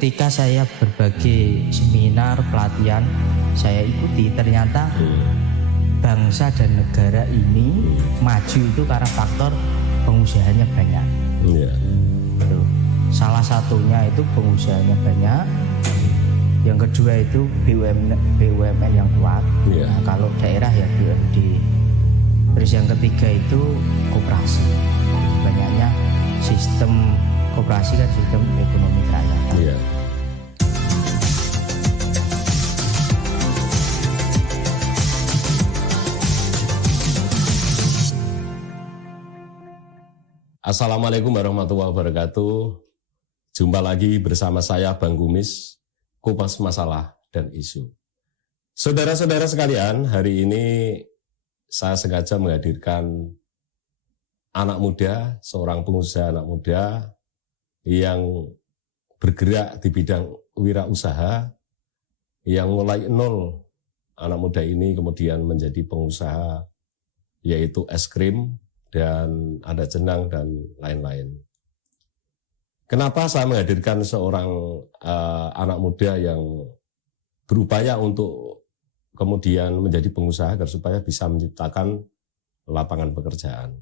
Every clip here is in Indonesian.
Ketika saya berbagai seminar pelatihan saya ikuti, ternyata bangsa dan negara ini maju itu karena faktor pengusahanya banyak. Tuh. Salah satunya itu pengusahanya banyak. Yang kedua itu BUMN yang kuat. Nah, kalau daerah ya BUMD. Terus yang ketiga itu koperasi. Banyaknya sistem koperasi kan sistem ekonomi kerakyatan. Assalamualaikum warahmatullahi wabarakatuh. Jumpa lagi bersama saya Bang Kumis, Kupas Masalah dan Isu. Saudara-saudara sekalian, hari ini saya sengaja menghadirkan anak muda, seorang pengusaha anak muda yang bergerak di bidang wirausaha, yang mulai nol anak muda ini kemudian menjadi pengusaha, yaitu es krim, dan ada jenang dan lain-lain. Kenapa saya menghadirkan seorang anak muda yang berupaya untuk kemudian menjadi pengusaha agar supaya bisa menciptakan lapangan pekerjaan.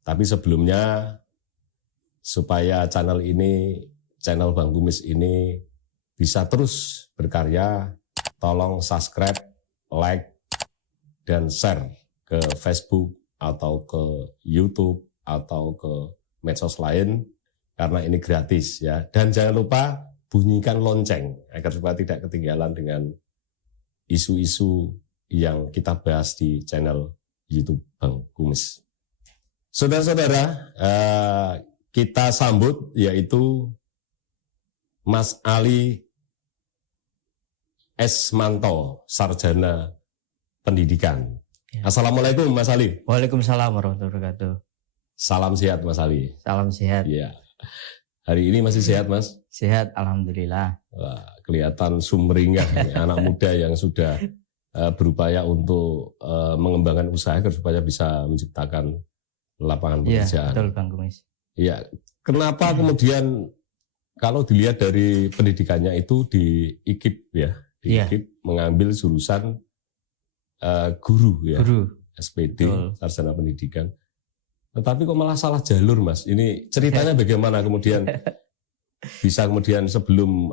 Tapi sebelumnya, supaya channel ini, channel Bang Kumis ini bisa terus berkarya, tolong subscribe, like, dan share ke Facebook atau ke YouTube atau ke medsos lain, karena ini gratis ya. Dan jangan lupa bunyikan lonceng agar supaya tidak ketinggalan dengan isu-isu yang kita bahas di channel YouTube Bang Kumis. Saudara-saudara, kita sambut yaitu Mas Ali Esmanto, Sarjana Pendidikan. Assalamualaikum Mas Ali. Waalaikumsalam warahmatullahi wabarakatuh. Salam sehat Mas Ali. Salam sehat. Iya. Hari ini masih sehat Mas? Sehat, alhamdulillah. Wah, kelihatan sumringah anak muda yang sudah berupaya untuk mengembangkan usaha supaya bisa menciptakan lapangan pekerjaan. Iya, betul Bang Kumis. Iya. Kenapa kemudian kalau dilihat dari pendidikannya itu di IKIP ya, di IKIP mengambil jurusan guru ya, Guru. SPD, betul. Sarjana Pendidikan. Tetapi kok malah salah jalur Mas? Ini ceritanya bagaimana kemudian bisa kemudian sebelum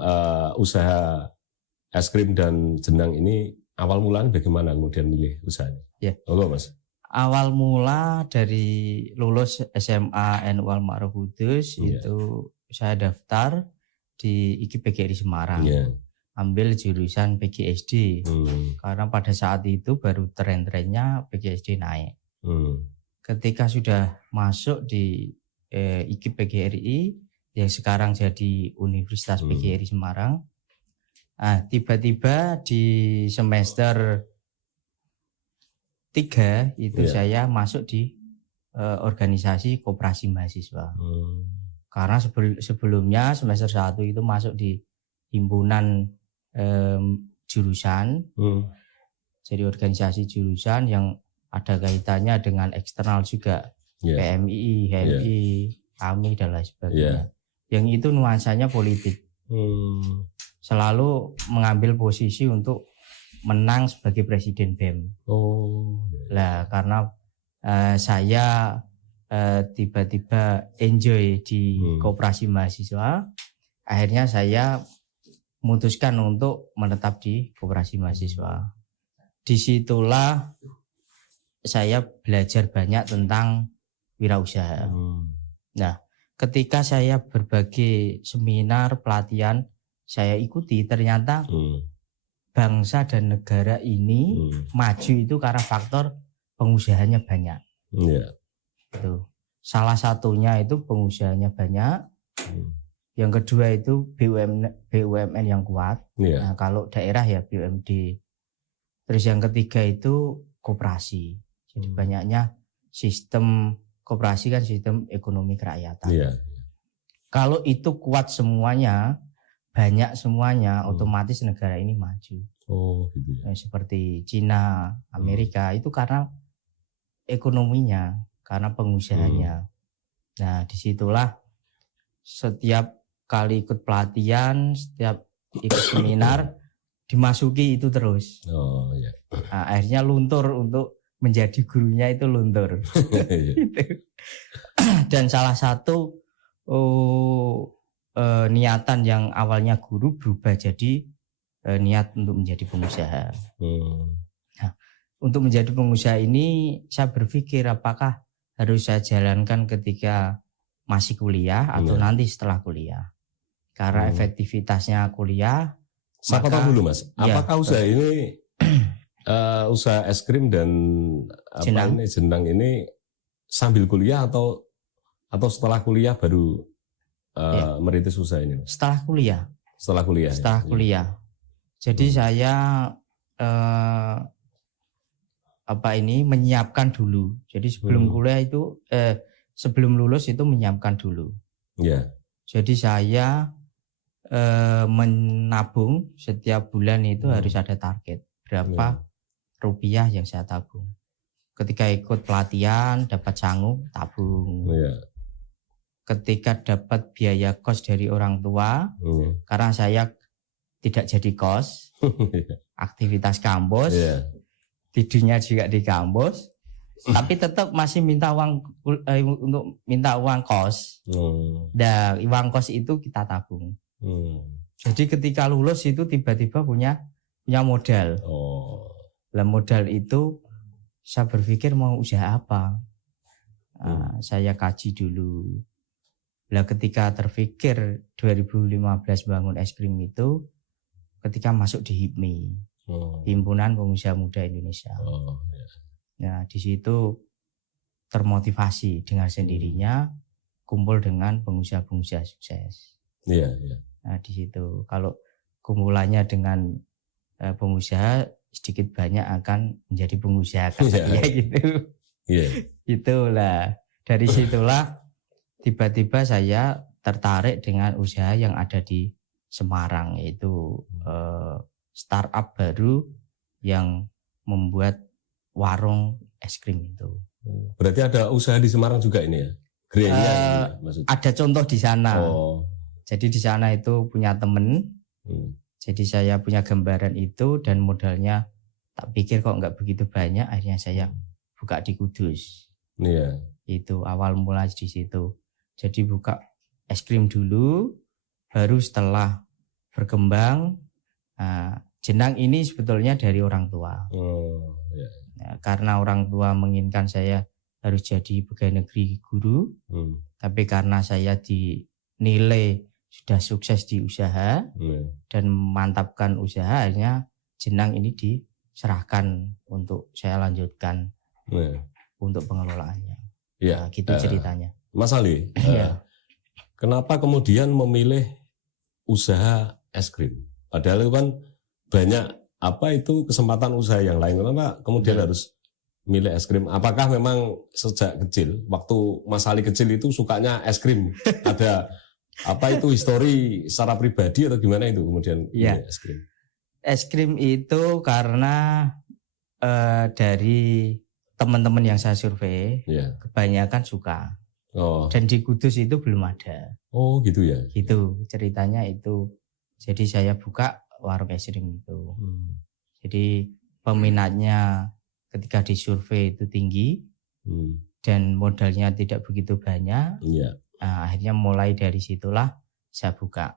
usaha es krim dan jenang ini awal mulanya bagaimana kemudian milih usahanya? Ya. Oke Mas. Awal mula dari lulus SMA NU Al-Ma'ruf Kudus itu saya daftar di IKIP PGRI Semarang. Ambil jurusan PGSD. Karena pada saat itu baru tren-trennya PGSD naik. Ketika sudah masuk di IKIP PGRI yang sekarang jadi Universitas PGRI Semarang, tiba-tiba di semester 3 itu saya masuk di organisasi koperasi mahasiswa. Karena sebelumnya semester 1 itu masuk di himpunan jurusan, jadi organisasi jurusan yang ada kaitannya dengan eksternal juga, PMI, HMI, kami dan lain sebagainya. Yang itu nuansanya politik. Selalu mengambil posisi untuk menang sebagai presiden BEM. Lah karena saya tiba-tiba enjoy di koperasi mahasiswa, akhirnya saya memutuskan untuk menetap di koperasi mahasiswa. Disitulah saya belajar banyak tentang wirausaha. Nah, ketika saya berbagai seminar pelatihan saya ikuti, ternyata bangsa dan negara ini maju itu karena faktor pengusahanya banyak. Tuh. Salah satunya itu pengusahanya banyak. Yang kedua itu BUMN yang kuat. Nah, kalau daerah ya BUMD. Terus yang ketiga itu koperasi. Jadi banyaknya sistem koperasi kan sistem ekonomi kerakyatan. Kalau itu kuat semuanya, banyak semuanya, otomatis negara ini maju. Gitu ya. Seperti Cina, Amerika itu karena ekonominya, karena pengusahanya. Nah, disitulah setiap kali ikut pelatihan, setiap ikut seminar dimasuki itu terus. Oh iya. Nah, akhirnya luntur untuk menjadi gurunya itu luntur. Gitu. Dan salah satu niatan yang awalnya guru berubah jadi niat untuk menjadi pengusaha. Nah, untuk menjadi pengusaha ini saya berpikir apakah harus saya jalankan ketika masih kuliah atau nanti setelah kuliah. Karena efektivitasnya kuliah. Siapa tahu dulu Mas, apakah usaha ini usaha es krim dan jenang ini sambil kuliah atau setelah kuliah baru merintis usaha ini? Setelah kuliah. Setelah kuliah. Setelah kuliah. Jadi saya menyiapkan dulu. Jadi sebelum kuliah itu sebelum lulus itu menyiapkan dulu. Yeah. Jadi saya menabung setiap bulan itu harus ada target berapa rupiah yang saya tabung. Ketika ikut pelatihan dapat sangu tabung. Ketika dapat biaya kos dari orang tua, karena saya tidak jadi kos, aktivitas kampus, tidurnya juga di kampus, tapi tetap masih minta uang untuk minta uang kos. Dan uang kos itu kita tabung. Jadi ketika lulus itu tiba-tiba punya modal. Lah modal itu saya berpikir mau usaha apa. Saya kaji dulu. Lah ketika terpikir 2015 bangun es krim itu ketika masuk di HIPMI, Himpunan Pengusaha Muda Indonesia. Nah di situ termotivasi dengan sendirinya kumpul dengan pengusaha-pengusaha sukses. Nah di situ kalau kumpulannya dengan pengusaha sedikit banyak akan menjadi pengusaha kan gitu. Itulah dari situlah tiba-tiba saya tertarik dengan usaha yang ada di Semarang, yaitu startup baru yang membuat warung es krim itu. Berarti ada usaha di Semarang juga ini ya? Maksudnya? Ada contoh di sana. Jadi di sana itu punya temen. Jadi saya punya gambaran itu dan modalnya tak pikir kok nggak begitu banyak. Akhirnya saya buka di Kudus. Itu awal mulai di situ. Jadi buka es krim dulu, baru setelah berkembang. Jenang ini sebetulnya dari orang tua. Karena orang tua menginginkan saya harus jadi pegawai negeri guru, tapi karena saya dinilai sudah sukses di usaha dan memantapkan usaha, akhirnya jenang ini diserahkan untuk saya lanjutkan untuk pengelolaannya. Nah, gitu ceritanya. Mas Ali, kenapa kemudian memilih usaha es krim? Padahal itu kan banyak kesempatan usaha yang lain. Kenapa kemudian harus milih es krim? Apakah memang sejak kecil, waktu Mas Ali kecil itu sukanya es krim? Ada histori secara pribadi atau gimana itu kemudian es krim? Es krim itu karena dari teman-teman yang saya survei, kebanyakan suka. Dan di Kudus itu belum ada. Oh gitu ya? Gitu ceritanya itu. Jadi saya buka warung es krim itu. Jadi peminatnya ketika disurvei itu tinggi dan modalnya tidak begitu banyak. Nah, akhirnya mulai dari situlah saya buka.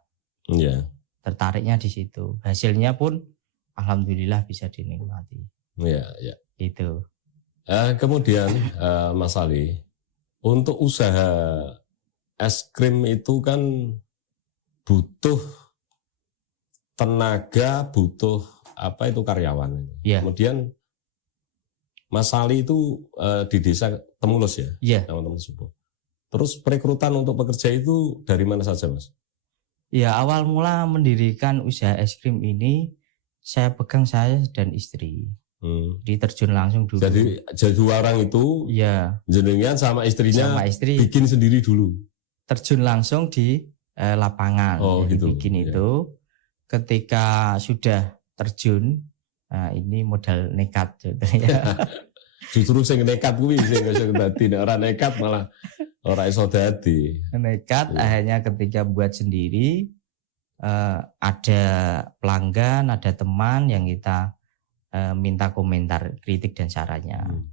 Tertariknya di situ. Hasilnya pun alhamdulillah bisa dinikmati. Itu. Kemudian Mas Ali, untuk usaha es krim itu kan butuh tenaga, butuh karyawan. Kemudian Mas Ali itu di desa Temulus ya, teman-teman Subo. Terus perekrutan untuk pekerja itu dari mana saja, Mas? Ya, awal mula mendirikan usaha es krim ini saya pegang saya dan istri. Jadi terjun langsung dulu. Jadi dua orang itu, jenengan sama istrinya bikin sendiri dulu. Terjun langsung di lapangan. Bikin itu. Ketika sudah terjun, ini modal nekat. Justru sing nekat kuwi sing dadi nek ora nekat malah Ora iso dadi. Nekat Iya. akhirnya ketika buat sendiri ada pelanggan, ada teman yang kita minta komentar, kritik dan sarannya.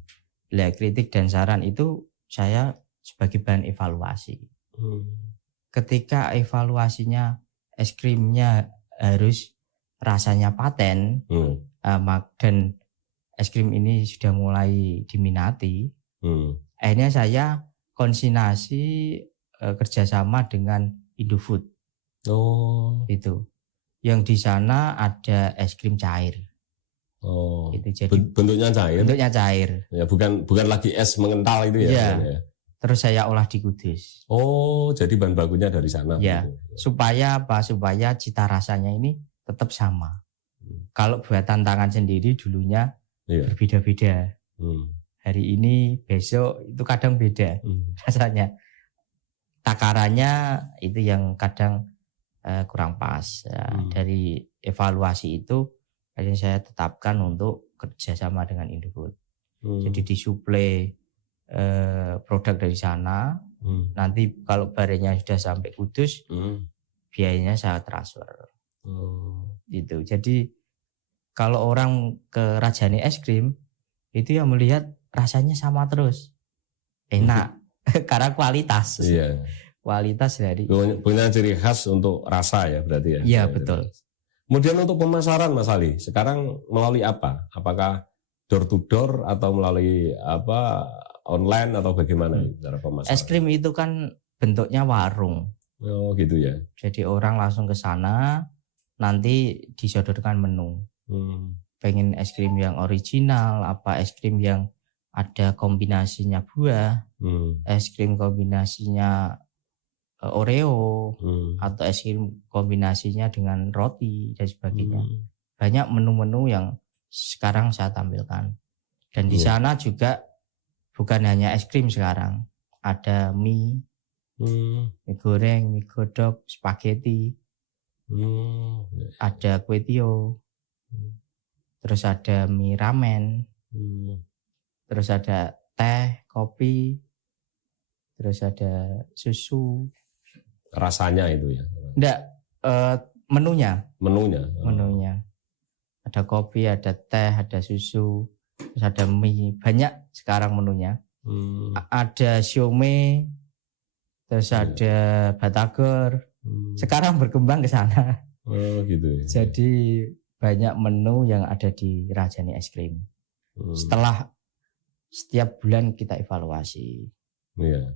Lah kritik dan saran itu saya sebagai bahan evaluasi. Ketika evaluasinya es krimnya harus rasanya paten dan es krim ini sudah mulai diminati, akhirnya saya konsinyasi kerjasama dengan Indofood. Oh. Itu yang di sana ada es krim cair. Oh. Itu jadi bentuknya cair. Bentuknya cair. Ya bukan lagi es mengental itu ya. Iya. Ya. Terus saya olah di Kudus. Oh, jadi bahan bakunya dari sana. Ya. Gitu. Supaya apa? Supaya cita rasanya ini tetap sama. Kalau buatan tangan sendiri dulunya berbeda-beda. Hari ini, besok itu kadang beda rasanya. Takarannya itu yang kadang kurang pas. Dari evaluasi itu akhirnya saya tetapkan untuk kerjasama dengan Indofood. Jadi disuplai produk dari sana. Nanti kalau barangnya sudah sampai Kudus, biayanya saya transfer. Gitu. Jadi kalau orang ke Rajani es krim itu ya melihat rasanya sama terus, enak karena kualitas. Iya. Kualitas dari punya ciri khas untuk rasa ya berarti ya. Iya betul. Kemudian untuk pemasaran Mas Ali, sekarang melalui apa? Apakah door to door atau melalui apa online atau bagaimana cara pemasaran? Es krim itu kan bentuknya warung. Oh gitu ya. Jadi orang langsung ke sana, nanti disodorkan menu. Pengen es krim yang original, apa es krim yang ada kombinasinya buah, es krim kombinasinya Oreo, atau es krim kombinasinya dengan roti dan sebagainya. Banyak menu-menu yang sekarang saya tampilkan. Dan di sana juga bukan hanya es krim sekarang, ada mie, mie goreng, mie godok, spaghetti, ada kue tio, terus ada mie ramen, terus ada teh, kopi, terus ada susu. Rasanya itu ya? Enggak, menunya. Menunya. Ada kopi, ada teh, ada susu, terus ada mie. Banyak sekarang menunya. Ada siomay, terus ada batagor. Sekarang berkembang ke sana. Oh gitu ya. Jadi banyak menu yang ada di Rajani es krim. Setelah setiap bulan kita evaluasi.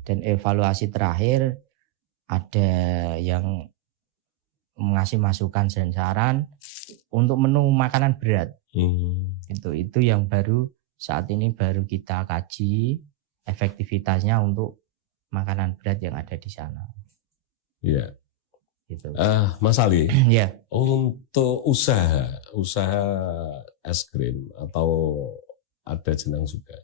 Dan evaluasi terakhir ada yang mengasih masukan dan saran untuk menu makanan berat. Itu yang baru saat ini baru kita kaji efektivitasnya untuk makanan berat yang ada di sana. Iya. Gitu. Mas Ali, ya. Untuk usaha es krim atau ada jenang juga,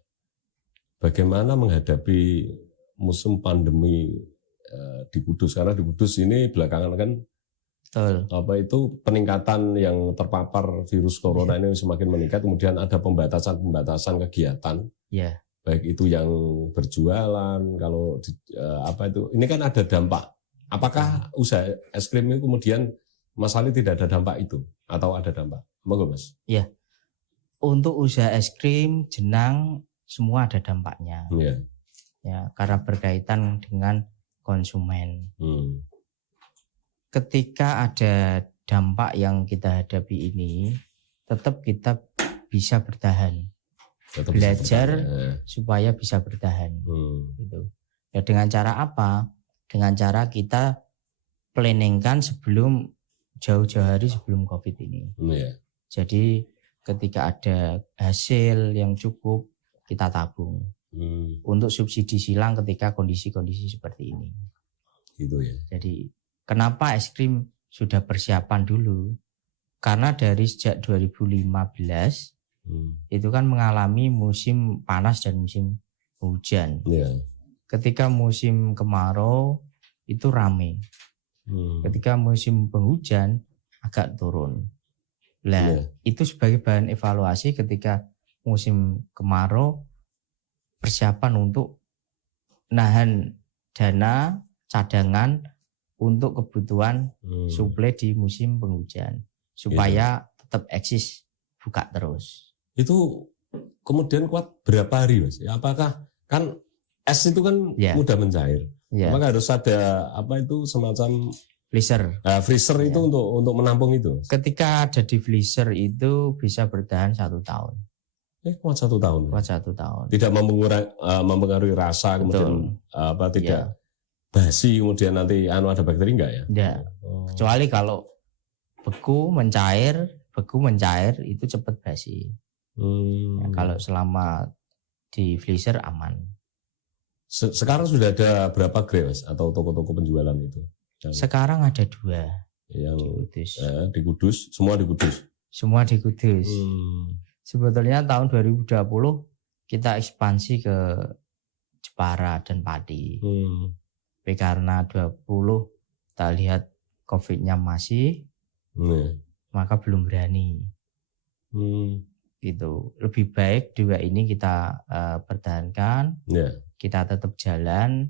bagaimana menghadapi musim pandemi di Kudus? Karena di Kudus ini belakangan kan peningkatan yang terpapar virus corona ini semakin meningkat, kemudian ada pembatasan kegiatan, baik itu yang berjualan, kalau ini kan ada dampak. Apakah usaha es krim ini kemudian Mas Ali tidak ada dampak itu atau ada dampak? Monggo Mas. Ya, untuk usaha es krim, jenang semua ada dampaknya. Ya, karena berkaitan dengan konsumen. Ketika ada dampak yang kita hadapi ini, tetap kita bisa bertahan. Belajar supaya bisa bertahan. Gitu. Ya, dengan cara apa? Dengan cara kita planningkan sebelum jauh-jauh hari sebelum COVID ini. Jadi ketika ada hasil yang cukup, kita tabung. Untuk subsidi silang ketika kondisi-kondisi seperti ini. Gitu ya. Jadi kenapa es krim sudah persiapan dulu? Karena dari sejak 2015 itu kan mengalami musim panas dan musim hujan. Ketika musim kemarau itu ramai. Ketika musim penghujan agak turun. Itu sebagai bahan evaluasi ketika musim kemarau, persiapan untuk nahan dana cadangan untuk kebutuhan Hmm. suplai di musim penghujan supaya tetap eksis buka terus. Itu kemudian kuat berapa hari Mas? Ya, apakah kan es itu kan Ya. mudah mencair. Ya, Apakah harus ada apa itu semacam freezer. freezer itu Ya. untuk menampung itu? Mas? Ketika ada di freezer itu bisa bertahan 1 tahun. Kuat 1 tahun. Kuat 1 tahun. Tidak mempengaruhi rasa, kemudian Betul. tidak Ya. basi, kemudian nanti ada bakteri enggak ya? Enggak. Oh. Kecuali kalau beku mencair itu cepat basi. Ya, kalau selama di freezer aman. Sekarang sudah ada berapa grade Mas atau toko-toko penjualan itu? Sekarang ada 2 Yang di Kudus. di Kudus, semua di Kudus. Semua di Kudus. Sebetulnya tahun 2020 kita ekspansi ke Jepara dan Pati. Tapi karena 20 kita lihat COVID-nya masih, maka belum berani. Gitu. Lebih baik 2 ini kita pertahankan. Kita tetap jalan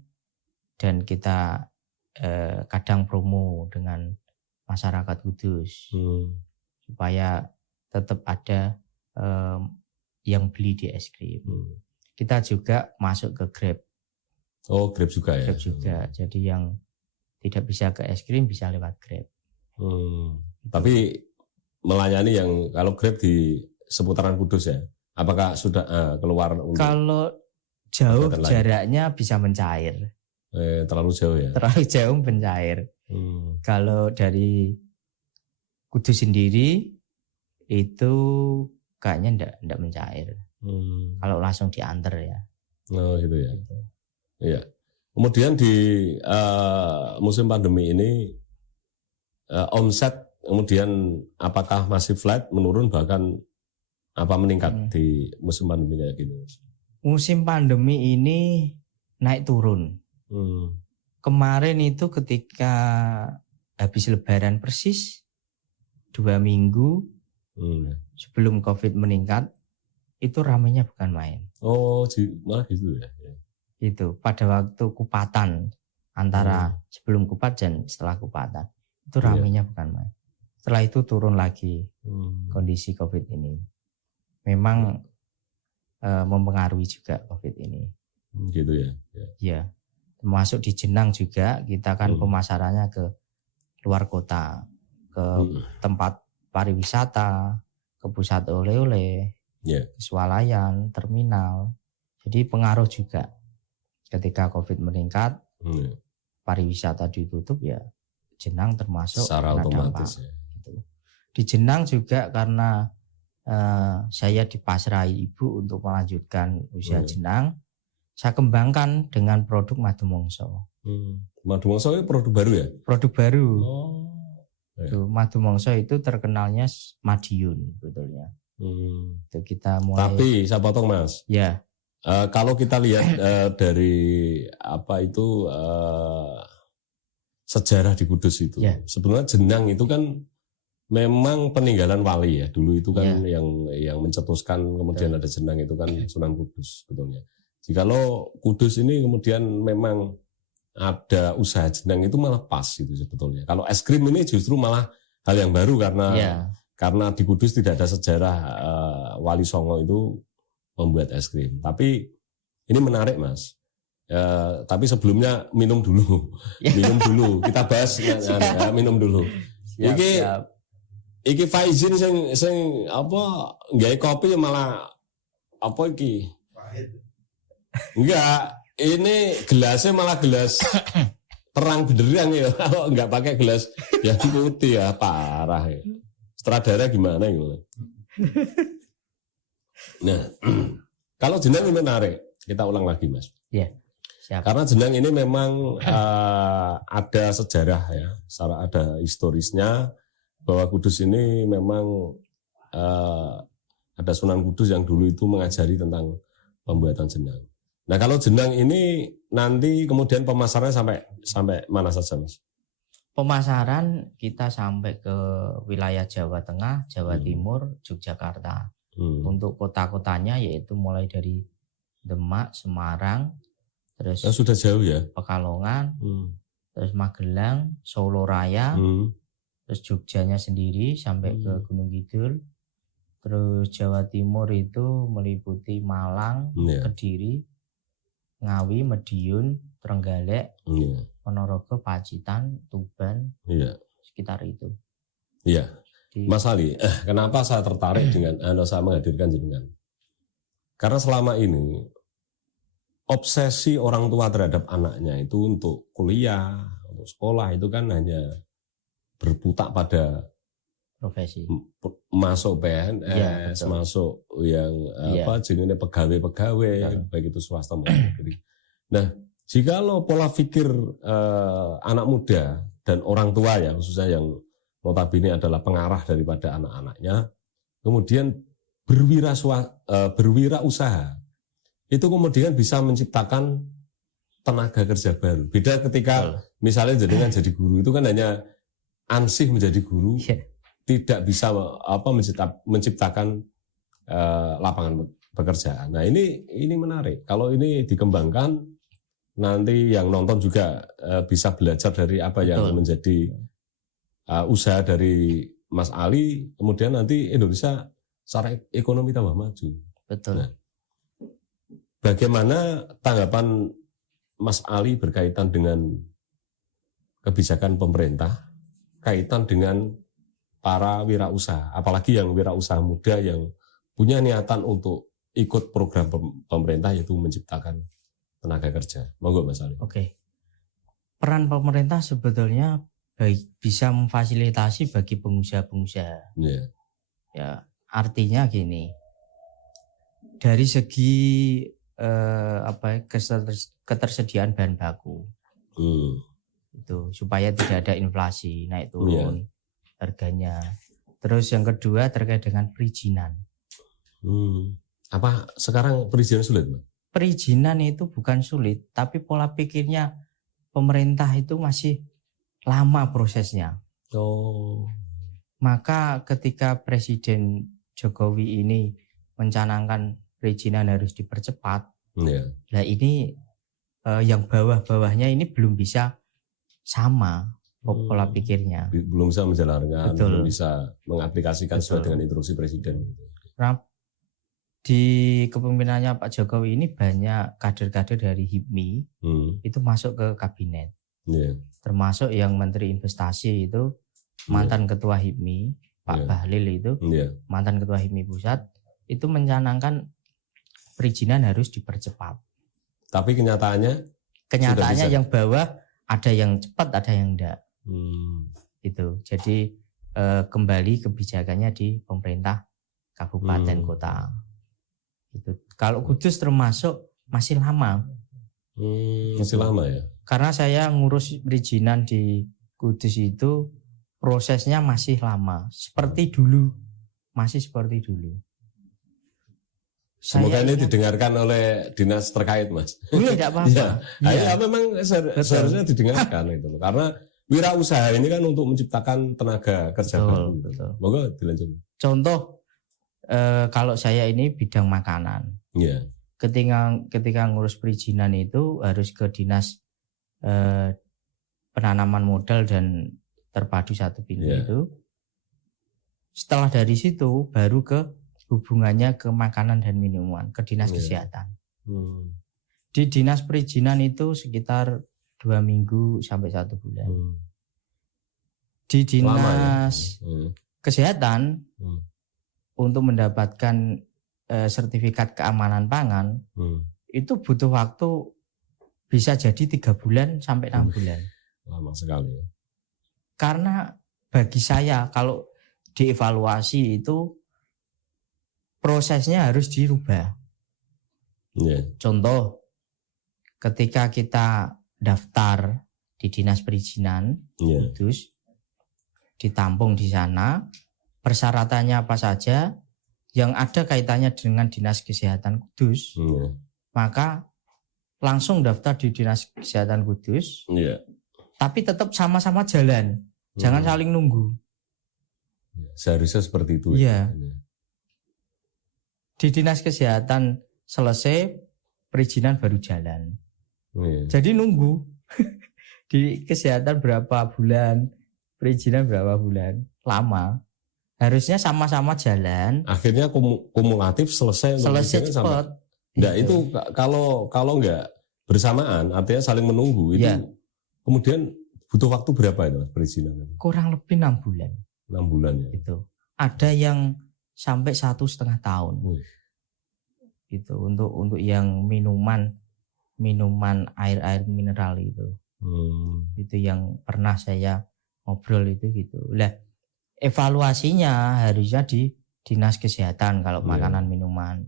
dan kita kadang promo dengan masyarakat Kudus supaya tetap ada yang beli di es krim. Kita juga masuk ke Grab. Oh, Grab juga ya. Grab juga. Jadi yang tidak bisa ke es krim bisa lewat Grab. Tapi melayani yang kalau Grab di seputaran Kudus ya. Apakah sudah keluar untuk kalau jauh jaraknya bisa mencair. Terlalu jauh ya. Terlalu jauh mencair. Kalau dari Kudus sendiri itu kayaknya enggak mencair. Kalau langsung diantar ya. Oh gitu ya. Iya. Kemudian di musim pandemi ini omset kemudian apakah masih flat, menurun, bahkan apa meningkat di musim pandemi kayak gini? Musim pandemi ini naik turun. Kemarin itu ketika habis Lebaran persis 2 minggu sebelum COVID meningkat, itu ramainya bukan main. Oh, malah gitu ya. Itu pada waktu kupatan antara sebelum kupat dan setelah kupatan itu ramainya bukan main. Setelah itu turun lagi kondisi COVID ini. Memang mempengaruhi juga COVID ini. Gitu ya. Ya, termasuk di Jenang juga kita kan pemasarannya ke luar kota, ke tempat pariwisata, ke pusat oleh-oleh, swalayan, terminal. Jadi pengaruh juga ketika COVID meningkat, pariwisata ditutup ya Jenang termasuk secara otomatis ya. Gitu. Di Jenang juga karena saya dipasrahi ibu untuk melanjutkan usaha Jenang, saya kembangkan dengan produk madu mongso. Madu mongso itu produk baru ya? Produk baru. Oh. Tuh, madu mongso itu terkenalnya Madiun sebetulnya. Itu kita mulai. Tapi saya potong Mas. Ya. Kalau kita lihat dari apa itu sejarah di Kudus itu, sebenarnya Jenang itu kan memang peninggalan wali ya. Dulu itu kan yang mencetuskan, kemudian ada Jenang itu kan Sunan Kudus sebetulnya. Jikalau Kudus ini kemudian memang ada usaha Jenang itu malah pas gitu sebetulnya. Kalau es krim ini justru malah hal yang baru karena di Kudus tidak ada sejarah Wali Songo itu membuat es krim. Tapi ini menarik Mas. Tapi sebelumnya minum dulu. Minum dulu. Kita bahas minum dulu. Iki Faizin sing apa gawe kopi malah apa iki? Enggak, ini gelasnya malah gelas terang benderang ya. Kalau enggak pakai gelas yang putih ya parah ya. Sutradara gimana gitu. Nah, kalau Jenang ini menarik, kita ulang lagi Mas. Iya. Siap. Karena Jenang ini memang ada sejarah ya, ada historisnya bahwa Kudus ini memang ada Sunan Kudus yang dulu itu mengajari tentang pembuatan Jenang. Nah kalau Jenang ini nanti kemudian pemasarannya sampai mana saja Mas? Pemasaran kita sampai ke wilayah Jawa Tengah, Jawa Timur, Yogyakarta. Untuk kota-kotanya yaitu mulai dari Demak, Semarang, terus sudah jauh ya. Pekalongan, terus Magelang, Solo Raya, terus Jogjanya sendiri sampai ke Gunung Kidul, terus Jawa Timur itu meliputi Malang, Kediri, Ngawi, Madiun, Trenggalek, Ponorogo, Pacitan, Tuban, sekitar itu. Iya. Mas Ali, kenapa saya tertarik dengan saya menghadirkan jenengan? Karena selama ini obsesi orang tua terhadap anaknya itu untuk kuliah, untuk sekolah itu kan hanya berputar pada profesi, masuk PNS, masuk yang jenisnya pegawai-pegawai, baik itu swasta maupun negeri. Nah, jikalau pola pikir anak muda dan orang tua ya, khususnya yang notabene adalah pengarah daripada anak-anaknya, kemudian berwirausaha, itu kemudian bisa menciptakan tenaga kerja baru. Beda ketika misalnya jadi guru, itu kan hanya ansih menjadi guru, tidak bisa menciptakan lapangan pekerjaan. Nah ini menarik. Kalau ini dikembangkan, nanti yang nonton juga bisa belajar dari apa yang menjadi usaha dari Mas Ali, kemudian nanti Indonesia secara ekonomi tambah maju. Betul. Nah, bagaimana tanggapan Mas Ali berkaitan dengan kebijakan pemerintah, kaitan dengan para wirausaha, apalagi yang wirausaha muda yang punya niatan untuk ikut program pemerintah yaitu menciptakan tenaga kerja. Monggo Mas Ali. Oke. Peran pemerintah sebetulnya bisa memfasilitasi bagi pengusaha-pengusaha. Ya, artinya gini. Dari segi ketersediaan bahan baku. Itu supaya tidak ada inflasi naik turun harganya. Terus yang kedua terkait dengan perizinan. Apa sekarang perizinan sulit, Mas? Perizinan itu bukan sulit, tapi pola pikirnya pemerintah itu masih lama prosesnya. Maka ketika Presiden Jokowi ini mencanangkan perizinan harus dipercepat, nah ini yang bawah-bawahnya ini belum bisa sama pola pikirnya. Belum bisa menjalankan, belum bisa mengaplikasikan sesuai dengan instruksi Presiden. Nah, di kepemimpinannya Pak Jokowi ini banyak kader-kader dari HIPMI itu masuk ke kabinet. Termasuk yang Menteri Investasi itu mantan Ketua HIPMI, Pak Bahlil itu mantan Ketua HIPMI Pusat, itu mencanangkan perizinan harus dipercepat. Tapi kenyataannya yang bawah ada yang cepat, ada yang enggak. Itu. Jadi kembali kebijakannya di pemerintah kabupaten kota. Itu. Kalau Kudus termasuk masih lama. Masih lama ya. Karena saya ngurus perizinan di Kudus itu prosesnya masih lama, seperti dulu, masih seperti dulu. Semoga ini didengarkan oleh dinas terkait, Mas. Tidak apa-apa. Ya, memang seharusnya didengarkan itu, karena wirausaha ini kan untuk menciptakan tenaga kerja baru. Moga dilanjut. Contoh, kalau saya ini bidang makanan. Ketika ngurus perizinan itu harus ke dinas penanaman modal dan terpadu satu pintu itu. Setelah dari situ baru ke hubungannya ke makanan dan minuman, ke dinas kesehatan. Di dinas perizinan itu sekitar 2 minggu sampai 1 bulan. Di dinas kesehatan untuk mendapatkan sertifikat keamanan pangan itu butuh waktu bisa jadi 3 bulan sampai 6 bulan. Lama sekali ya. Karena bagi saya kalau dievaluasi itu prosesnya harus dirubah. Contoh, ketika kita daftar di dinas perizinan Kudus, ditampung di sana, persyaratannya apa saja yang ada kaitannya dengan dinas kesehatan Kudus, maka langsung daftar di dinas kesehatan Kudus, tapi tetap sama-sama jalan, jangan saling nunggu. Seharusnya seperti itu. Di dinas kesehatan selesai, perizinan baru jalan. Iya. Jadi nunggu di kesehatan berapa bulan, perizinan berapa bulan, lama. Harusnya sama-sama jalan, Akhirnya kumulatif selesai untuk selesai perizinan sampai. cepat. Enggak, Gitu. itu kalau enggak bersamaan, artinya saling menunggu itu. Iya. Kemudian butuh waktu berapa itu Mas, perizinan? Kurang lebih 6 bulan. 6 bulan ya. Gitu. Ada yang sampai 1,5 tahun. Wih. Gitu. Untuk yang minuman air mineral itu. Itu yang pernah saya ngobrol itu gitu. Lah, evaluasinya harusnya di Dinas Kesehatan kalau Iya. makanan minuman.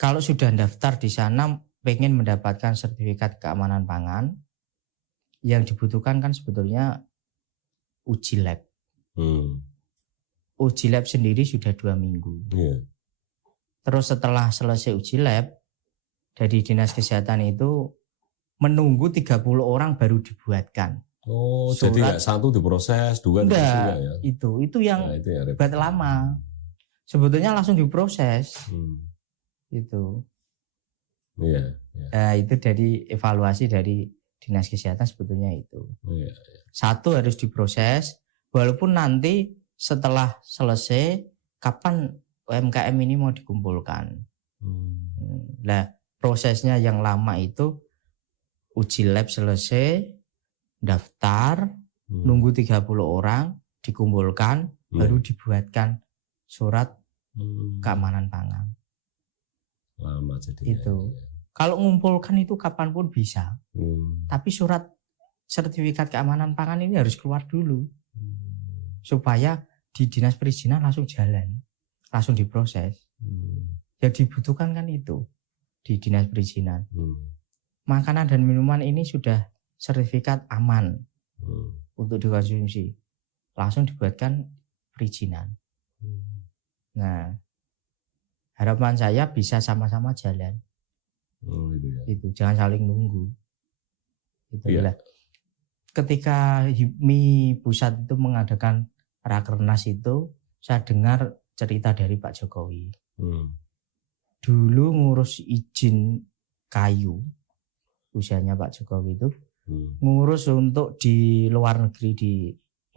Kalau sudah daftar di sana pengen mendapatkan sertifikat keamanan pangan, yang dibutuhkan kan sebetulnya uji lab. Uji lab sendiri sudah 2 minggu. Iya. Terus setelah selesai uji lab dari Dinas Kesehatan itu menunggu 30 orang baru dibuatkan. Oh, Surat. jadi enggak satu diproses, dua Enggak, diproses ya. itu yang Nah, itu ya repot. buat lama. Sebetulnya langsung diproses. Itu. Iya. Nah, itu dari evaluasi dari Dinas Kesehatan sebetulnya itu. Iya. Satu harus diproses, walaupun nanti setelah selesai kapan UMKM ini mau dikumpulkan. Nah, prosesnya yang lama itu uji lab selesai, daftar, nunggu 30 orang, dikumpulkan, baru dibuatkan surat keamanan pangan. Lama jadi. Itu. Kalau ngumpulkan itu kapanpun bisa. Tapi surat sertifikat keamanan pangan ini harus keluar dulu. Supaya di Dinas Perizinan langsung jalan. Langsung diproses. Yang dibutuhkan kan itu di Dinas Perizinan. Makanan dan minuman ini sudah sertifikat aman untuk dikonsumsi. Langsung dibuatkan perizinan. Nah, harapan saya bisa sama-sama jalan. Gitu ya. Itu jangan saling nunggu. Itu Iya. Ketika HIPMI pusat itu mengadakan rakernas itu, saya dengar cerita dari Pak Jokowi. Dulu ngurus izin kayu, usianya Pak Jokowi itu ngurus untuk di luar negeri di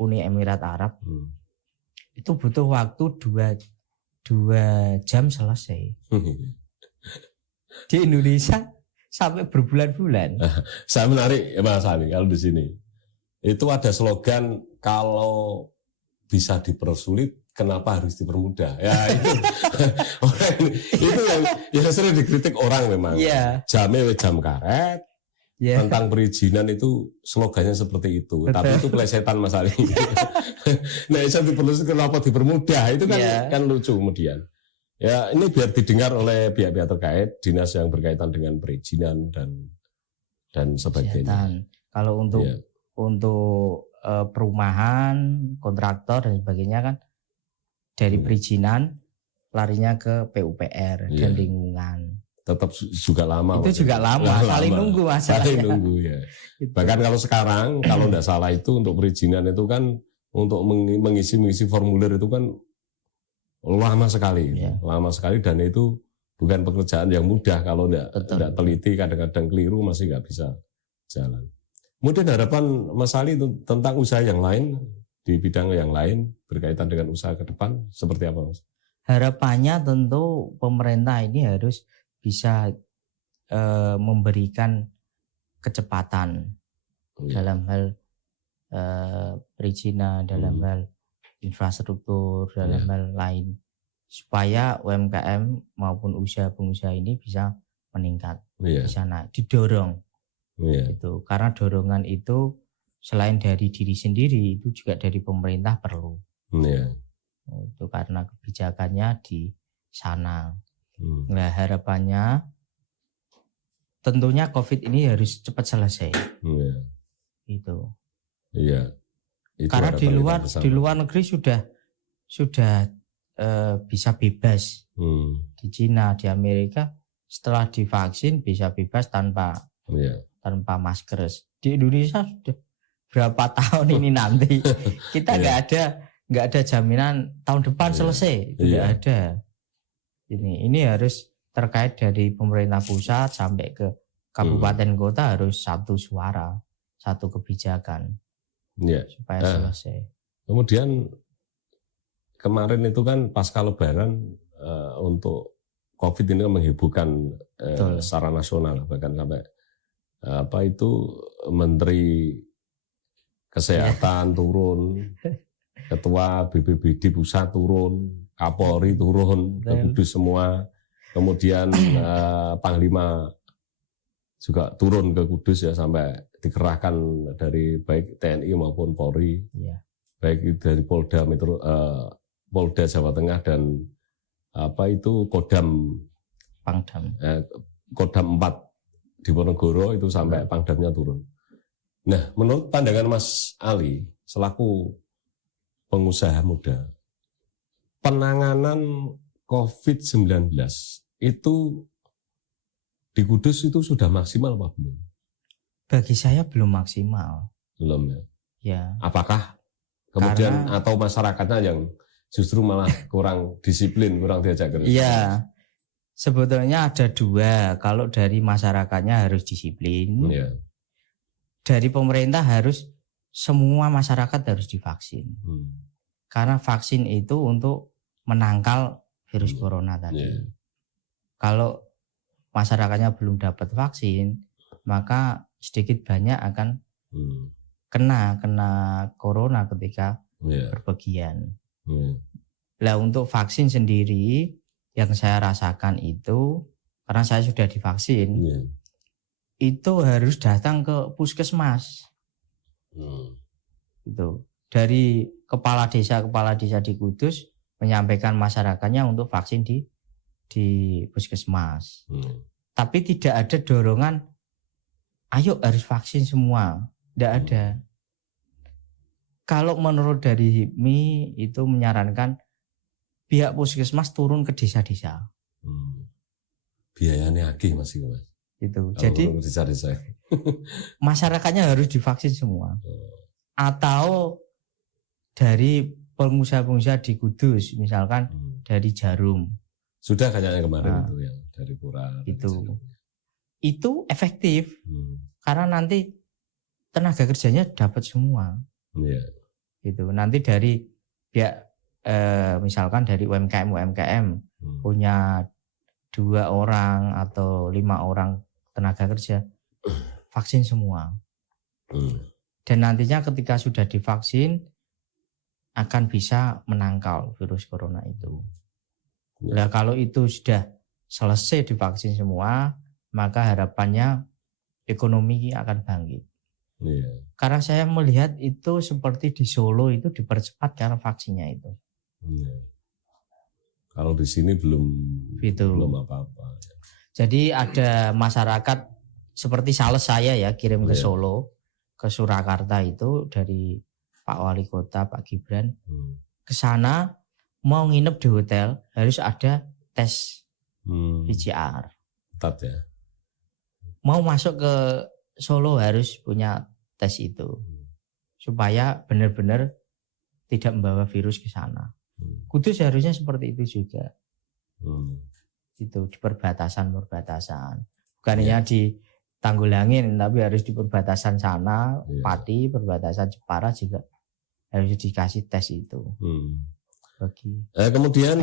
Uni Emirat Arab, itu butuh waktu 2 jam selesai. Di Indonesia sampai berbulan-bulan. Saya menarik Mas Ali kalau di sini. Itu ada slogan kalau bisa dipersulit kenapa harus dipermudah. Ya itu itu yang sering dikritik orang memang. Iya. Jame jam karet. Yeah. Tentang perizinan itu slogannya seperti itu. Betul. Tapi itu plesetan Mas Ali. Nah, bisa dipersulit kenapa dipermudah itu kan kan lucu kemudian. Ya, ini biar didengar oleh pihak-pihak terkait, dinas yang berkaitan dengan perizinan dan sebagainya. Kalau untuk perumahan, kontraktor dan sebagainya kan dari perizinan larinya ke PUPR dan lingkungan. Tetap juga lama. Itu juga lama, saling nunggu masalahnya. Saling nunggu ya. Bahkan kalau sekarang, kalau tidak salah itu untuk perizinan itu kan untuk mengisi formulir itu kan lama sekali, lama sekali dan itu bukan pekerjaan yang mudah kalau tidak teliti, kadang-kadang keliru masih nggak bisa jalan. Kemudian harapan Mas Ali tentang usaha yang lain di bidang yang lain berkaitan dengan usaha ke depan seperti apa Mas? Harapannya tentu pemerintah ini harus bisa memberikan kecepatan dalam hal perizinan, dalam hal infrastruktur, dalam hal lain, supaya UMKM maupun usaha pengusaha ini bisa meningkat, bisa naik, didorong. Itu karena dorongan itu selain dari diri sendiri itu juga dari pemerintah perlu. Itu karena kebijakannya di sana. Nah, harapannya tentunya COVID ini harus cepat selesai. Itu. Iya. Itu karena di luar negeri sudah bisa bebas. Di Cina, di Amerika setelah divaksin bisa bebas tanpa masker. Di Indonesia sudah berapa tahun ini nanti kita nggak ada jaminan tahun depan selesai, itu nggak ada. Ini harus terkait dari pemerintah pusat sampai ke kabupaten kota harus satu suara, satu kebijakan Ya. supaya selesai. Kemudian kemarin itu kan pasca Lebaran untuk COVID ini kan menghebohkan secara nasional, bahkan sampai Menteri Kesehatan turun, Ketua BPBD pusat turun, Kapolri turun ke Kudus semua, kemudian Panglima juga turun ke Kudus ya, sampai dikerahkan dari baik TNI maupun Polri, baik dari Polda Jawa Tengah dan Kodam Kodam 4 di Ponorogo itu sampai Pangdamnya turun. Nah, menurut pandangan Mas Ali selaku pengusaha muda, penanganan COVID-19 itu di Kudus itu sudah maksimal apa belum? Bagi saya belum maksimal. Belum ya? Ya. Apakah kemudian atau masyarakatnya yang justru malah kurang disiplin, kurang diajak kerja? Iya. Sebetulnya ada dua. Kalau dari masyarakatnya harus disiplin. Ya. Dari pemerintah harus semua masyarakat harus divaksin. Karena vaksin itu untuk menangkal virus corona tadi. Kalau masyarakatnya belum dapat vaksin, maka sedikit banyak akan kena corona ketika berpergian. Nah, untuk vaksin sendiri yang saya rasakan itu, karena saya sudah divaksin, itu harus datang ke puskesmas. Itu dari kepala desa di Kudus menyampaikan masyarakatnya untuk vaksin di puskesmas. Tapi tidak ada dorongan, ayo harus vaksin semua. Tidak ada. Kalau menurut dari HIPMI itu menyarankan pihak puskesmas turun ke desa-desa. Biayanya agih masih Mas. Itu. Jadi masyarakatnya harus divaksin semua. Atau dari pengusaha-pengusaha di Kudus, misalkan dari Jarum. Sudah kayaknya kemarin itu yang dari Pura. Itu efektif. Karena nanti tenaga kerjanya dapat semua. Gitu. Nanti dari pihak misalkan dari UMKM punya 2 orang atau 5 orang tenaga kerja, vaksin semua. Dan nantinya ketika sudah divaksin akan bisa menangkal virus corona itu. Nah, kalau itu sudah selesai divaksin semua, maka harapannya ekonomi akan bangkit. Karena saya melihat itu seperti di Solo itu dipercepat karena vaksinnya itu. Kalau di sini belum apa-apa. Jadi ada masyarakat seperti sales saya ya kirim ke Solo, ke Surakarta itu dari Pak Wali Kota, Pak Gibran. Ke sana mau nginep di hotel harus ada tes PCR. Ketat ya. Mau masuk ke Solo harus punya tes itu. Supaya benar-benar tidak membawa virus ke sana. Kudus harusnya seperti itu juga. Itu di perbatasan. Bukan hanya di Tanggulangin, tapi harus di perbatasan sana, Pati, perbatasan Jepara juga harus dikasih tes itu. Kemudian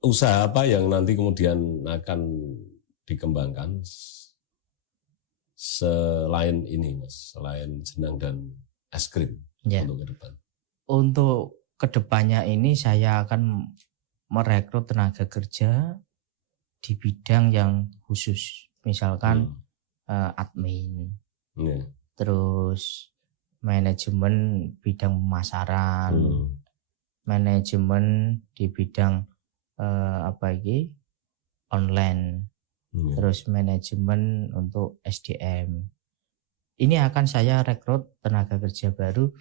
usaha apa yang nanti kemudian akan dikembangkan selain ini, Mas, selain jenang dan es krim untuk ke depan? Untuk kedepannya ini saya akan merekrut tenaga kerja di bidang yang khusus, misalkan admin, terus manajemen bidang pemasaran, manajemen di bidang online, terus manajemen untuk SDM. Ini akan saya rekrut tenaga kerja baru.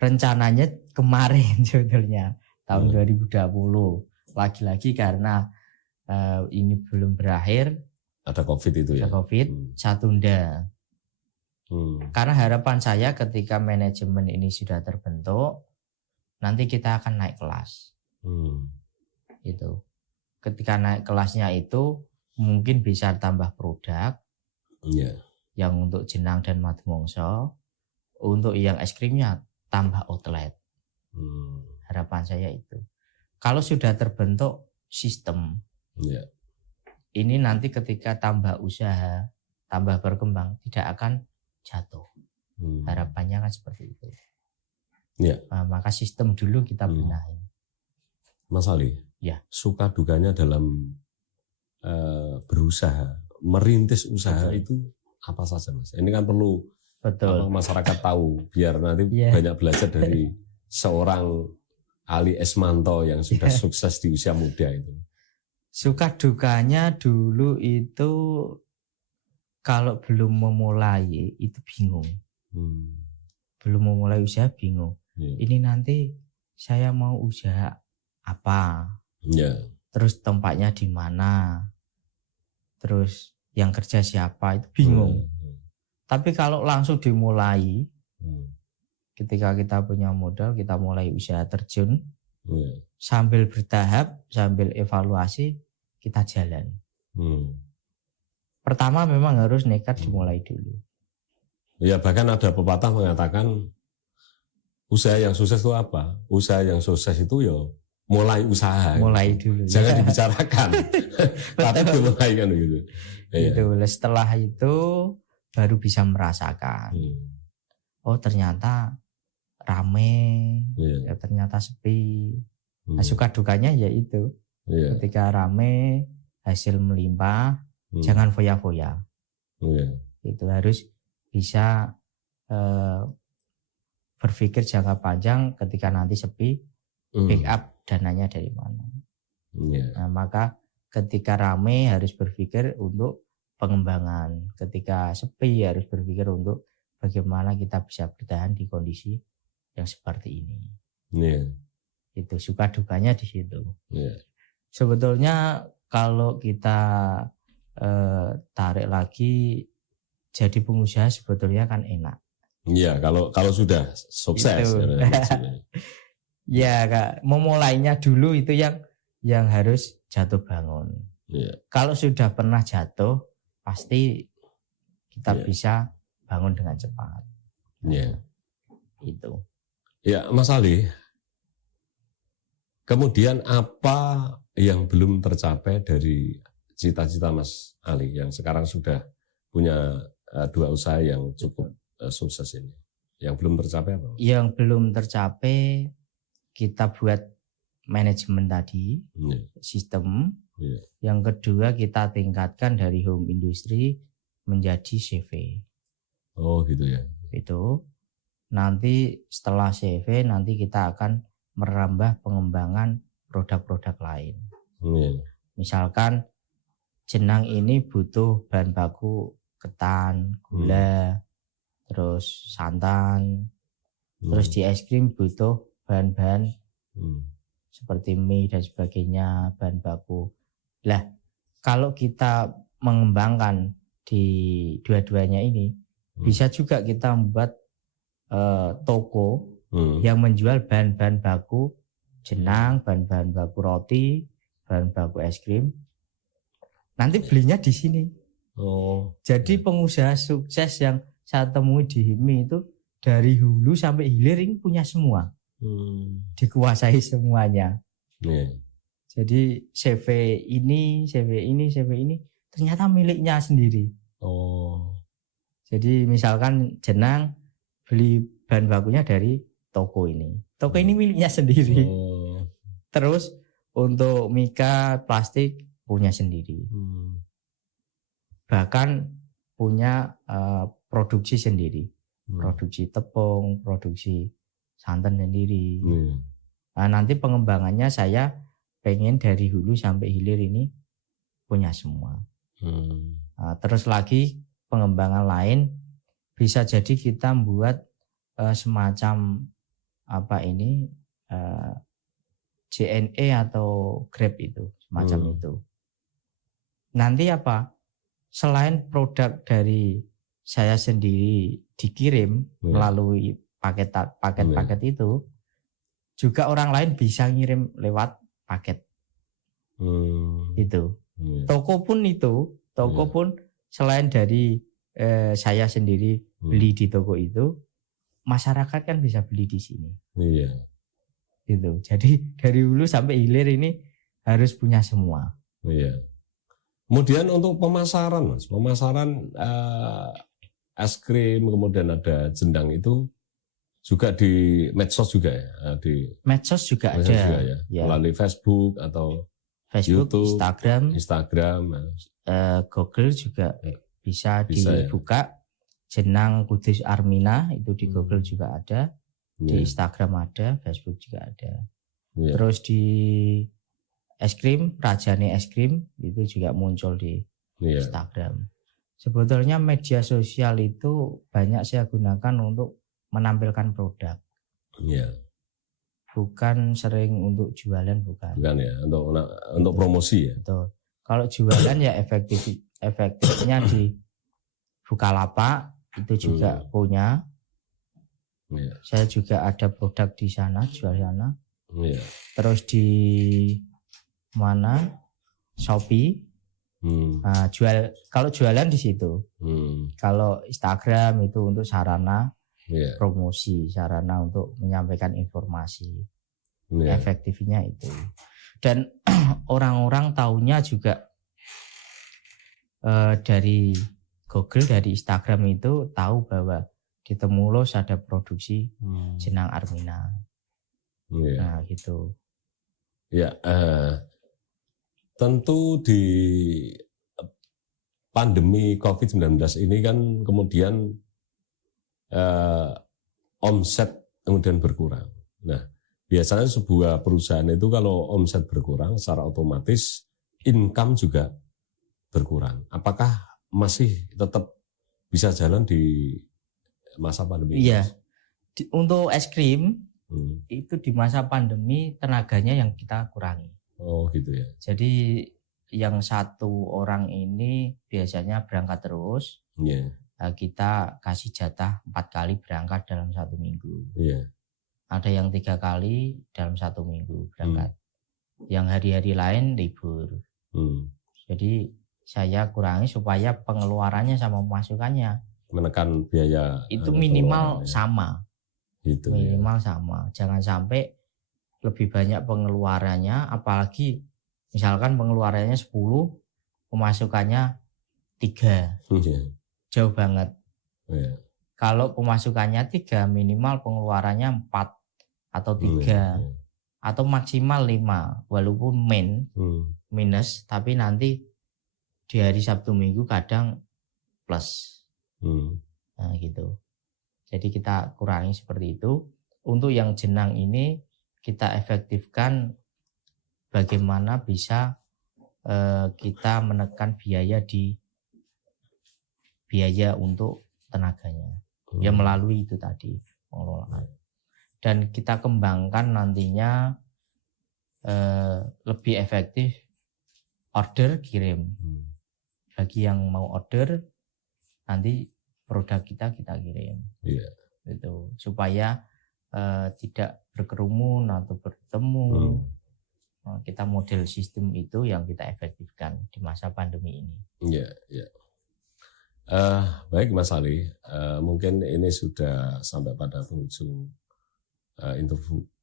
Rencananya kemarin sebetulnya tahun 2020, lagi-lagi karena ini belum berakhir, ada COVID itu ya. Ada COVID, saya tunda. Karena harapan saya ketika manajemen ini sudah terbentuk, nanti kita akan naik kelas. Itu. Ketika naik kelasnya itu mungkin bisa tambah produk Iya. yang untuk jenang dan madu mongso. Untuk yang es krimnya tambah outlet. Harapan saya itu. Kalau sudah terbentuk sistem, Iya. ini nanti ketika tambah usaha, tambah berkembang, tidak akan jatuh. Harapannya kan seperti itu. Iya. Nah, maka sistem dulu kita benahi. Mas Ali, ya, suka dukanya dalam berusaha, merintis usaha itu apa saja, Mas? Ini kan perlu masyarakat tahu, biar nanti banyak belajar dari seorang Ali Esmanto yang sudah sukses di usia muda itu. Suka dukanya dulu itu kalau belum memulai itu bingung. Belum memulai usaha bingung. Ini nanti saya mau usaha apa? Terus tempatnya di mana? Terus yang kerja siapa? Itu bingung. Tapi kalau langsung dimulai, ketika kita punya modal, kita mulai usaha terjun, sambil bertahap, sambil evaluasi, kita jalan. Pertama memang harus nekat dimulai dulu. Ya, bahkan ada pepatah mengatakan usaha yang sukses itu apa? Usaha yang sukses itu ya mulai usaha. Mulai dulu. Jangan dibicarakan. Tapi dimulai kan gitu. Gitu. Setelah itu baru bisa merasakan. Oh ternyata rame, ya ternyata sepi. Nah, suka dukanya ya itu. Ketika rame, hasil melimpah, jangan foya-foya. Itu harus bisa berpikir jangka panjang. Ketika nanti sepi, backup dananya dari mana. Nah, maka ketika rame harus berpikir untuk pengembangan. Ketika sepi harus berpikir untuk bagaimana kita bisa bertahan di kondisi yang seperti ini. Itu suka dukanya di situ. Sebetulnya kalau kita tarik lagi jadi pengusaha sebetulnya kan enak. Iya, kalau sudah sukses. Ya, Kak, memulainya dulu itu yang harus jatuh bangun. Kalau sudah pernah jatuh pasti kita bisa bangun dengan cepat. Itu. Ya, Mas Ali. Kemudian apa yang belum tercapai dari cita-cita Mas Ali yang sekarang sudah punya dua usaha yang cukup sukses ini? Yang belum tercapai apa? Yang belum tercapai kita buat manajemen tadi, sistem. Yang kedua kita tingkatkan dari home industry menjadi CV. Oh gitu ya. Itu nanti setelah CV nanti kita akan merambah pengembangan produk-produk lain. Misalkan jenang ini butuh bahan baku ketan, gula, terus santan, terus di es krim butuh bahan-bahan seperti mie dan sebagainya, bahan baku. Lah, kalau kita mengembangkan di dua-duanya ini, bisa juga kita membuat toko yang menjual bahan-bahan baku jenang, bahan-bahan baku roti, bahan baku es krim. Nanti belinya di sini. Jadi pengusaha sukses yang saya temui di HIMI itu dari hulu sampai hilir ini punya semua. Dikuasai semuanya. Jadi CV ini ternyata miliknya sendiri. Jadi misalkan jenang beli bahan bakunya dari toko ini. Toko ini miliknya sendiri. Terus untuk mika plastik punya sendiri. Bahkan punya produksi sendiri. Produksi tepung, produksi santan sendiri. Nah, nanti pengembangannya saya pengen dari hulu sampai hilir ini punya semua. Nah, terus lagi pengembangan lain bisa jadi kita membuat semacam JNE atau Grab itu semacam itu. Nanti selain produk dari saya sendiri dikirim melalui paket itu, juga orang lain bisa ngirim lewat paket itu. Toko pun Iya. pun selain dari saya sendiri beli di toko itu, masyarakat kan bisa beli di sini. Iya. Gitu. Jadi dari hulu sampai hilir ini harus punya semua. Iya. Kemudian untuk pemasaran, Mas, es krim, kemudian ada jendang itu juga di medsos juga ya, di Medsos juga medsos ada. juga ya, Ya. melalui Facebook atau Facebook, YouTube, Instagram, Google juga bisa Bisa, dibuka. Jenang Kudus Armina itu di Google juga ada, di ya. Instagram ada, Facebook juga ada. Ya. Terus di es krim, Rajani es krim itu juga muncul di Ya. Instagram. Sebetulnya media sosial itu banyak saya gunakan untuk menampilkan produk. Ya. Bukan sering untuk jualan, bukan. Bukan ya, untuk promosi ya. Betul. Kalau jualan ya efektifnya di Bukalapak itu juga punya. Ya. Saya juga ada produk di sana, jual sana. Ya. Terus di mana? Shopee. Nah, kalau jualan di situ. Kalau Instagram itu untuk sarana promosi, sarana untuk menyampaikan informasi. Efektifnya itu. Dan orang-orang taunya juga dari Google, dari Instagram itu tahu bahwa di Temulos ada produksi jenang Armina. Nah gitu. Ya, tentu di pandemi COVID-19 ini kan kemudian omset kemudian berkurang. Nah, biasanya sebuah perusahaan itu kalau omset berkurang secara otomatis income juga berkurang. Apakah masih tetap bisa jalan di masa pandemi? Iya. Untuk es krim itu di masa pandemi tenaganya yang kita kurangi. Oh gitu ya. Jadi yang satu orang ini biasanya berangkat terus. Yeah. Kita kasih jatah 4 kali berangkat dalam 1 minggu. Yeah. Ada yang 3 kali dalam 1 minggu berangkat. Yang hari-hari lain libur. Jadi saya kurangi supaya pengeluarannya sama pemasukannya menekan biaya itu minimal sama. Gitu, minimal sama. Jangan sampai lebih banyak pengeluarannya, apalagi misalkan pengeluarannya 10, pemasukannya 3. Jauh banget. Kalau pemasukannya 3, minimal pengeluarannya 4 atau 3 atau maksimal 5, walaupun minus, tapi nanti di hari Sabtu Minggu kadang plus. Nah gitu. Jadi kita kurangi seperti itu. Untuk yang jenang ini kita efektifkan bagaimana bisa kita menekan biaya untuk tenaganya. Ya melalui itu tadi pengelolaan. Dan kita kembangkan nantinya lebih efektif order kirim. Bagi yang mau order nanti produk kita kirim. Itu supaya tidak berkerumun atau bertemu. Kita model sistem itu yang kita efektifkan di masa pandemi ini. Baik Mas Ali, mungkin ini sudah sampai pada penghujung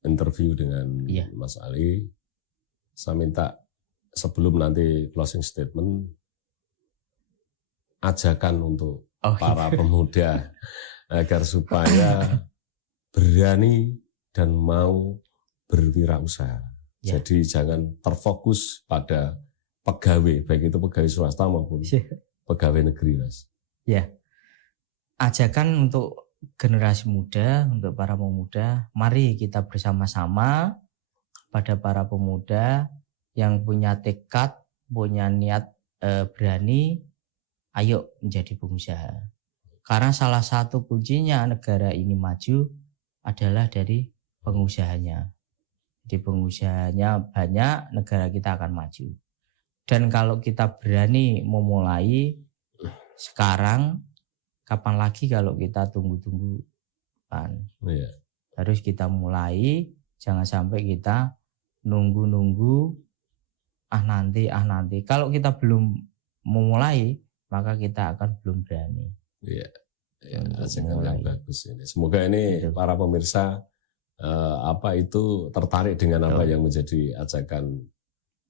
interview dengan Mas Ali. Saya minta sebelum nanti closing statement, ajakan untuk para pemuda agar supaya berani dan mau berwirausaha. Jadi jangan terfokus pada pegawai, baik itu pegawai swasta maupun pegawai negeri, Mas. Ya, ajakan untuk generasi muda, untuk para pemuda, mari kita bersama-sama pada para pemuda yang punya tekad, punya niat berani, ayo menjadi pengusaha. Karena salah satu kuncinya negara ini maju adalah dari pengusahanya. Jadi pengusahanya banyak, negara kita akan maju. Dan kalau kita berani memulai sekarang, kapan lagi kalau kita tunggu-tunggu kan? Harus kita mulai, jangan sampai kita nunggu-nunggu nanti. Kalau kita belum memulai, maka kita akan belum berani. Iya, ya, Untuk ajakan yang memulai. bagus ini. Semoga ini Betul. para pemirsa tertarik dengan apa Betul. yang menjadi ajakan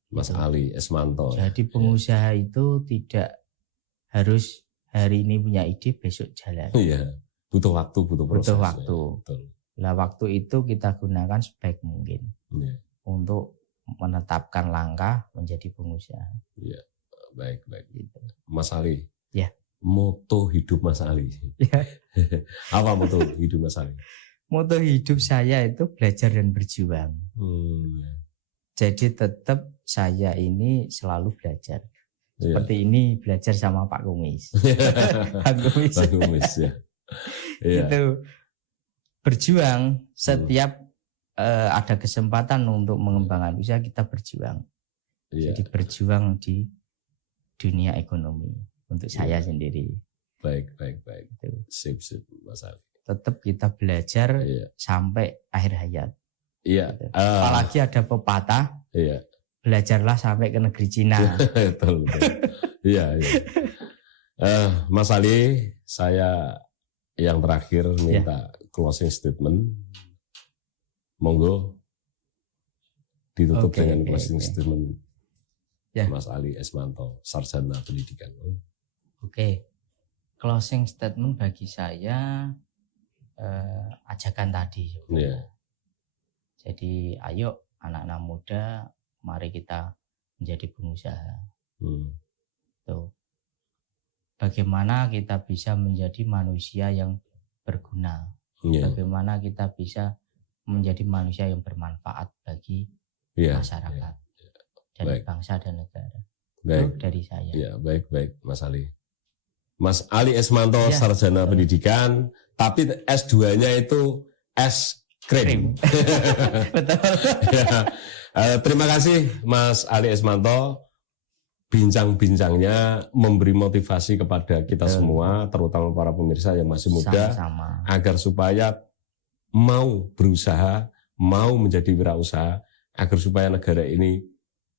Mas Betul. Ali Esmanto. Jadi pengusaha itu tidak harus hari ini punya ide, besok jalan. Iya, butuh waktu, butuh proses. Butuh waktu. Ya, betul. Nah, waktu itu kita gunakan sebaik mungkin Iya, untuk menetapkan langkah menjadi pengusaha. iya. Baik. Gitu. Mas Ali. Ya. Moto hidup Mas Ali. Ya. Apa moto hidup Mas Ali? Moto hidup saya itu belajar dan berjuang. Ya. Jadi tetap saya ini selalu belajar. Iya. Seperti ini belajar sama Pak Kumis. Pak Kumis. Pak Kumis, ya. Iya. Itu berjuang setiap ada kesempatan untuk mengembangkan usaha, kita berjuang. Iya. Jadi berjuang di dunia ekonomi untuk saya sendiri. Baik. Itu. Sip, Mas Ali. Tetap kita belajar Iya. sampai akhir hayat. Iya. Gitu. Apalagi ada pepatah, Iya. belajarlah sampai ke negeri Cina. Betul. Iya. Mas Ali, saya yang terakhir minta closing statement. Monggo ditutup dengan closing statement. Ya. Mas Ali Esmanto, sarjana pendidikan. Oke. Closing statement bagi saya ajakan tadi. Iya. Jadi ayo anak-anak muda, mari kita menjadi pengusaha. Tuh. Bagaimana kita bisa menjadi manusia yang berguna? Iya. Bagaimana kita bisa menjadi manusia yang bermanfaat bagi Iya. masyarakat dan Baik. bangsa dan negara. Baik. Itu dari saya. Ya, baik Mas Ali. Mas Ali Esmanto, Ya. sarjana pendidikan, tapi S2-nya itu es krim. Betul. Ya. Terima kasih Mas Ali Esmanto, bincang-bincangnya memberi motivasi kepada kita semua, terutama para pemirsa yang masih muda, Sama-sama. agar supaya mau berusaha, mau menjadi wirausaha, agar supaya negara ini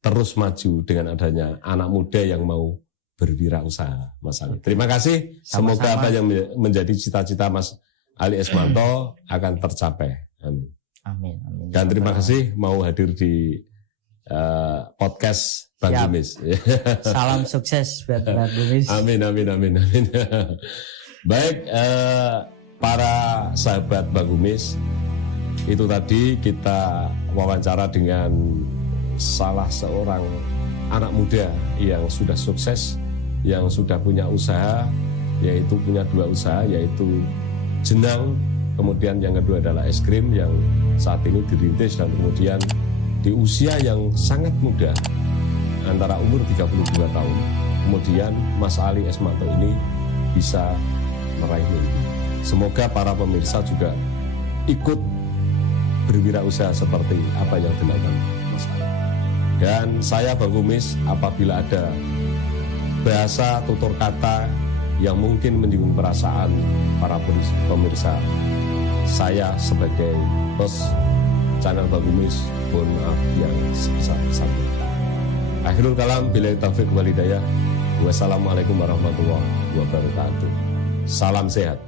terus maju dengan adanya anak muda yang mau berwirausaha, Mas Ali. Terima kasih. Semoga Sama-sama. apa yang menjadi cita-cita Mas Ali Esmanto akan tercapai. Amin. Amin. Dan terima kasih mau hadir di podcast Bang Siap. Kumis. Salam sukses buat Bang Kumis. Amin. Baik, para sahabat Bang Kumis, itu tadi kita wawancara dengan salah seorang anak muda yang sudah sukses, yang sudah punya usaha, yaitu punya 2 usaha, yaitu jenang, kemudian yang kedua adalah es krim yang saat ini dirintis, dan kemudian di usia yang sangat muda, antara umur 32 tahun, kemudian Mas Ali Esmanto ini bisa meraih mimpi. Semoga para pemirsa juga ikut berwirausaha seperti apa yang dilakukan Mas Ali. Dan saya Bang Kumis, apabila ada bahasa tutur kata yang mungkin menyinggung perasaan para pemirsa, saya sebagai host channel Bang Kumis, mohon maaf yang sebesar-besarnya. Akhirul kalam, billahi taufiq wal hidayah. Wassalamualaikum warahmatullahi wabarakatuh. Salam sehat.